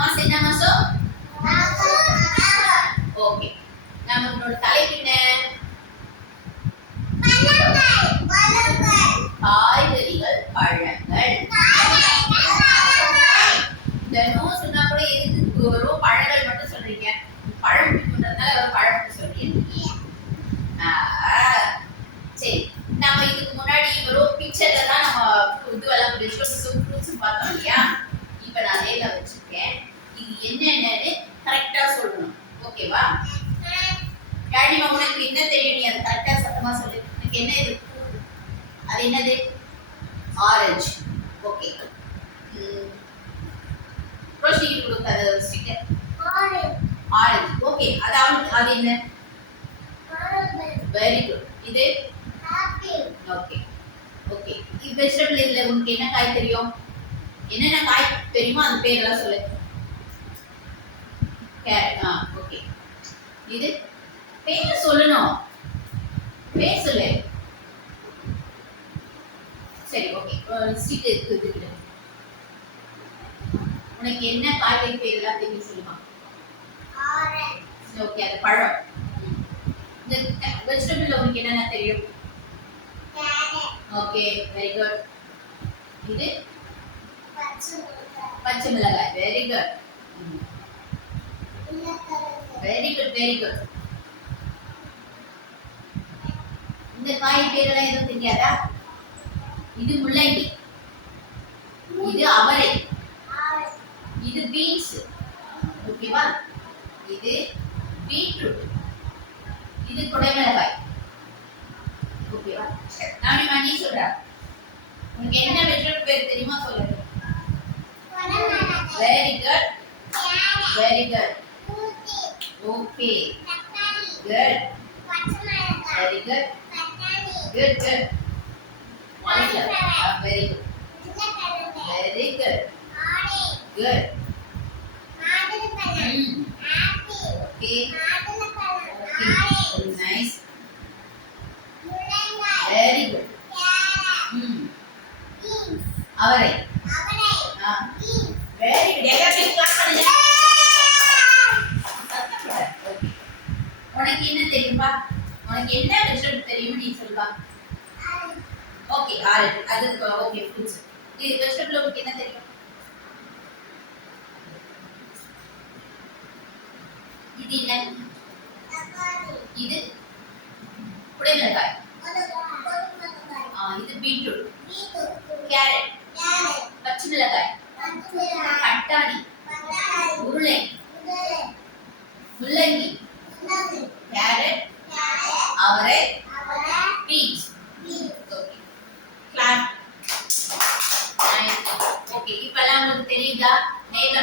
மாசம் என்ன மாசம்? ஓகே. நம்மளோட தலைப்பு என்ன? காய்கறிகள், பழங்கள். இந்த நோ சொன்னா கூட எதுக்கு வரும்? பழங்கள் மட்டும் சொல்றீங்க. பழம் பிடிக்கும்ன்றதுனால ஒரு பழம் மட்டும் சொல்றீங்க. சரி, நம்ம இதுக்கு முன்னாடி வெறும் பிக்சர்ல தான் நம்ம இதுவெல்லாம் ஃப்ரூட்ஸ் பார்த்தோம் இல்லையா? இப்போ நான் லேல வச்சிருக்கேன். இது என்னென்னு கரெக்டா சொல்லணும். ஓகேவா? டாடிமா உனக்கு என்ன தெரியும்? நீ அதை கரெக்டா சத்தமா சொல்லு. உனக்கு என்ன இது? அது என்னது? ஆரஞ்சு. ஓகே. ரோஷினிக்கு கொடுக்க அது ஸ்டிக்கர். ஆரஞ்சு. ஓகே. அது என்ன? Very good. இது ஆப்பிள். ஓகே. ஓகே. இது வெஜிடபிள். இதுல உங்களுக்கு என்ன காய் தெரியும்? என்னென்ன காய் தெரியுமோ அந்த பேரெல்லாம் சொல்லு. கேரட். ஓகே. இது பேர் சொல்லணும். பேர் சொல்லு. சரி, ஓகே. ஸ்டிக் எடுத்துக்கிட்டு உனக்கு என்ன காய்கறி பேர் எல்லாம் தெரியும் சொல்லுமா? ஆரஞ்சு. ஓகே, அது பழம். இந்த வெஜிடபிள்ல உங்களுக்கு என்னென்ன தெரியும்? கேரட். Okay, very good. இது பச்சை மிளகாய். Very good. Very good, very good. இந்த காய் பேரெல்லாம் எதுவும் தெரியாதா? இது முள்ளங்கி. இது அவரை. இது பீன்ஸ். ஓகேவா? இது பீட்ரூட். இது குடைமிளகாய். ஓகேவா? நானிமா நீ சொல்ற. உனக்கு என்ன வெஜிடபிள் பேர் தெரியுமா சொல்லு. Very good. Very good. Okay. Good. Very good. Good good. Very good. Very good. Good. Okay. Okay. Nice. Very good. அவரை. Very good. எல்லாரும் கிளாஸ் பண்ணுங்க. ஓகே. உனக்கு என்ன தெரியுமா? உனக்கு என்ன வெஜிடபிள் தெரியும் நீ சொல்லுவா. Okay, orange. அது ஓகே, ஃப்ரூட்ஸ். இது வெஜிடபிள் உங்களுக்கு என்ன தெரியும்? இது என்ன? இது குடைமிளகாய். இது பீட்ரூட். கேரட். பச்சை மிளகாய். பட்டாணி. உருளை. முள்ளங்கி. கேரட். அவரை. பீன்ஸ். ஓகே. கிளாஸ். ஓகே, இப்பெல்லாம் உங்களுக்கு தெரியுதா? நேர்ல